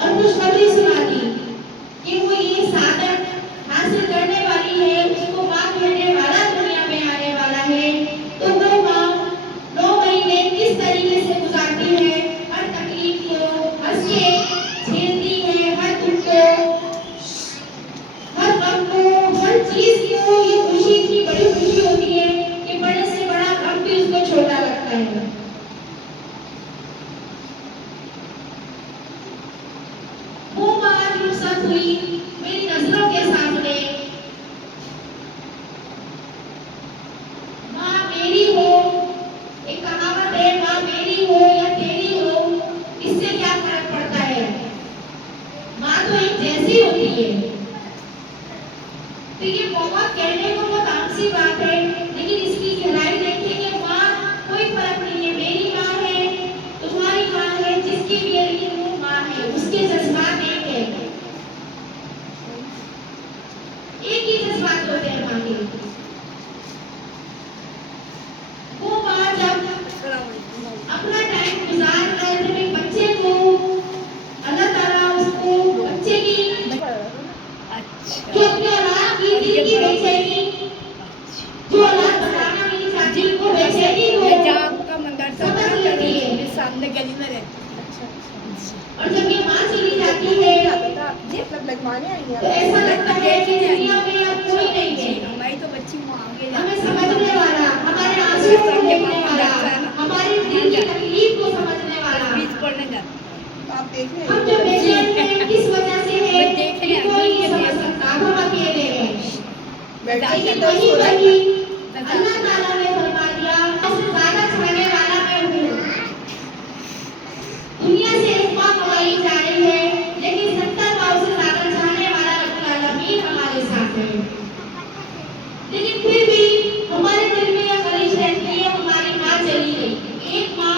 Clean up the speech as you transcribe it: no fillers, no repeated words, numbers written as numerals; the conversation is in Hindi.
और खुशखबरी सुना दी कि वो ये सादत हासिल करने वाली है, उसको माँ कहने वाला दुनिया में आने वाला है। तो वो माँ 9 महीने किस तरीके से गुजारती है, हर तकलीफ को हंस के झेलती है, हर दुख को, हर गम को, हर चीज को। ये खुशी इतनी बड़ी खुशी होती है कि बड़े से बड़ा गम भी उसको छोटा लगता है। वो माँ रुखसत हुई मेरी नजरों के सामने। माँ मेरी हो, एक कहावत है, माँ मेरी हो या तेरी हो, इससे क्या फर्क पड़ता है, माँ तो एक जैसी होती है। तो ये बहुत कहने को बहुत आम सी बात है, लेकिन इसकी गहराई देखेंगे, माँ कोई फर्क नहीं है, मेरी माँ है, तुम्हारी माँ है, जिसकी भी है, लेकिन वो माँ है, उसके जज्बात एक है, एक ही जज्बात होते हैं माँ के। वो माँ जब अपना टाइम गुजार रहे थे अपने बच्चे को, अल्लाह ताला उसको बच्चे की जो अपनी औलाद की दिल की बेचैनी, जो औलाद बताना नहीं चाहती, वो बेचैनी को समझ लेती है। सामने गली में रहती। और जब ये माँ चली जाती है तो ऐसा लगता है कि दुनिया में अब कोई नहीं है, हमारी तो बच्ची वहाँ आगे हमें समझने वाला, हमारे आंसुओं को देखने वाला, हमारे दिल की तकलीफ को समझने वाला। पढ़ने जाती। हम जो बेचैन हैं किस वजह से है कि कोई नहीं समझ सकता, हम अकेले हैं। लेकिन वही अल्लाह ताला ने फरमा दिया, उससे ज्यादा चाहने वाला मैं हूँ। दुनिया से एक माँ कमाई जा रही है, लेकिन 70 माँ से ज्यादा चाहने वाला रब्बुल आलमीन हमारे साथ है। लेकिन फिर भी हमारे दिल में यह खलीज रहती है, हमारी माँ चली गई। एक माँ